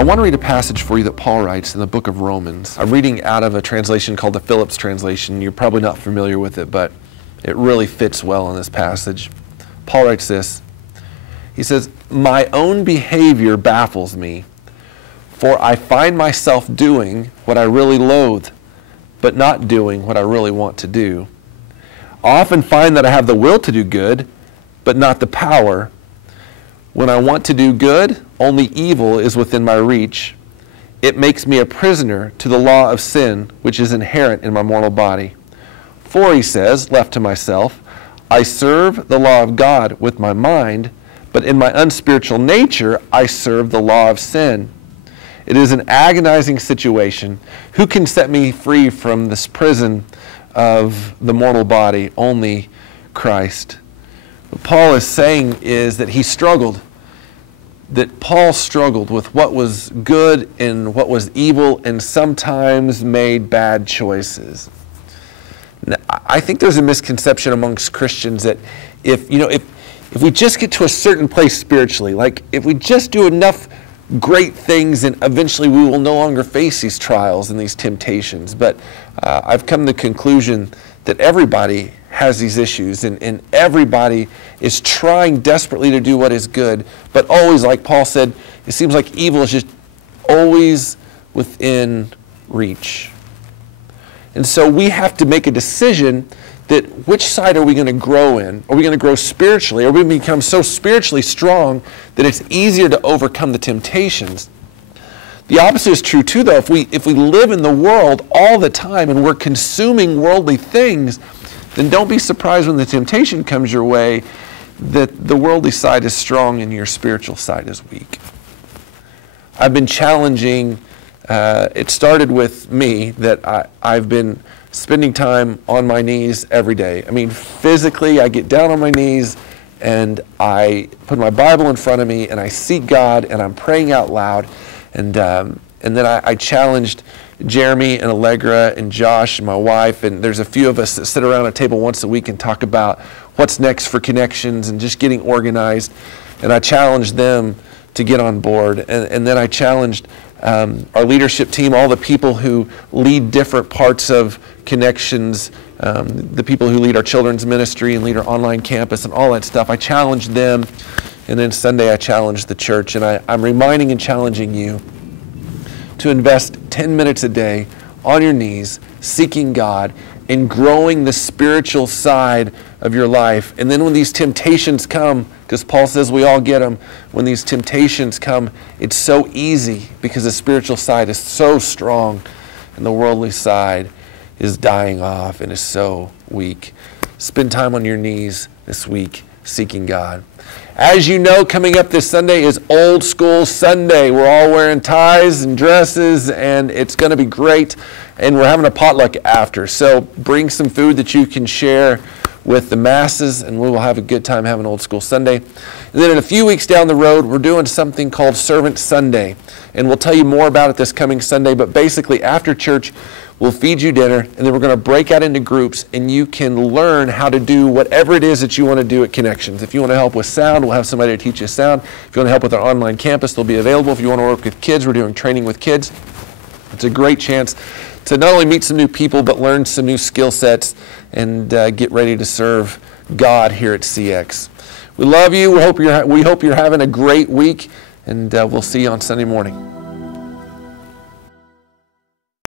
I want to read a passage for you that Paul writes in the book of Romans. I'm reading out of a translation called the Phillips translation. You're probably not familiar with it, but it really fits well in this passage. Paul writes this. He says, "My own behavior baffles me, for I find myself doing what I really loathe, but not doing what I really want to do. I often find that I have the will to do good, but not the power. When I want to do good, only evil is within my reach. It makes me a prisoner to the law of sin, which is inherent in my mortal body. For," he says, "left to myself, I serve the law of God with my mind, but in my unspiritual nature, I serve the law of sin. It is an agonizing situation. Who can set me free from this prison of the mortal body? Only Christ." What Paul is saying is that he struggled, that Paul struggled with what was good and what was evil, and sometimes made bad choices. Now, I think there's a misconception amongst Christians that if we just get to a certain place spiritually, like if we just do enough great things, and eventually we will no longer face these trials and these temptations. But I've come to the conclusion that everybody has these issues, and everybody is trying desperately to do what is good, but always, like Paul said, it seems like evil is just always within reach. And so we have to make a decision that which side are we going to grow in? Are we going to grow spiritually? Are we going to become so spiritually strong that it's easier to overcome the temptations? The opposite is true too, though. If we live in the world all the time and we're consuming worldly things, then don't be surprised when the temptation comes your way that the worldly side is strong and your spiritual side is weak. I've been challenging, it started with me, that I've been spending time on my knees every day. I mean, physically, I get down on my knees and I put my Bible in front of me and I seek God and I'm praying out loud. And then I challenged Jeremy and Allegra and Josh and my wife, and there's a few of us that sit around a table once a week and talk about what's next for Connections and just getting organized. And I challenged them to get on board. And then I challenged our leadership team, all the people who lead different parts of Connections, the people who lead our children's ministry and lead our online campus and all that stuff. I challenged them. And then Sunday I challenged the church. And I'm reminding and challenging you to invest 10 minutes a day on your knees, seeking God and growing the spiritual side of your life. And then when these temptations come, because Paul says we all get them, when these temptations come, it's so easy because the spiritual side is so strong and the worldly side is dying off and is so weak. Spend time on your knees this week seeking God. As you know, coming up this Sunday is Old School Sunday. We're all wearing ties and dresses, and it's going to be great. And we're having a potluck after. So bring some food that you can share with the masses, and we will have a good time having Old School Sunday. And then in a few weeks down the road, we're doing something called Servant Sunday. And we'll tell you more about it this coming Sunday. But basically, after church, we'll feed you dinner, and then we're going to break out into groups, and you can learn how to do whatever it is that you want to do at Connections. If you want to help with sound, we'll have somebody to teach you sound. If you want to help with our online campus, they'll be available. If you want to work with kids, we're doing training with kids. It's a great chance to not only meet some new people, but learn some new skill sets and get ready to serve God here at CX. We love you. We hope you're having a great week, and we'll see you on Sunday morning.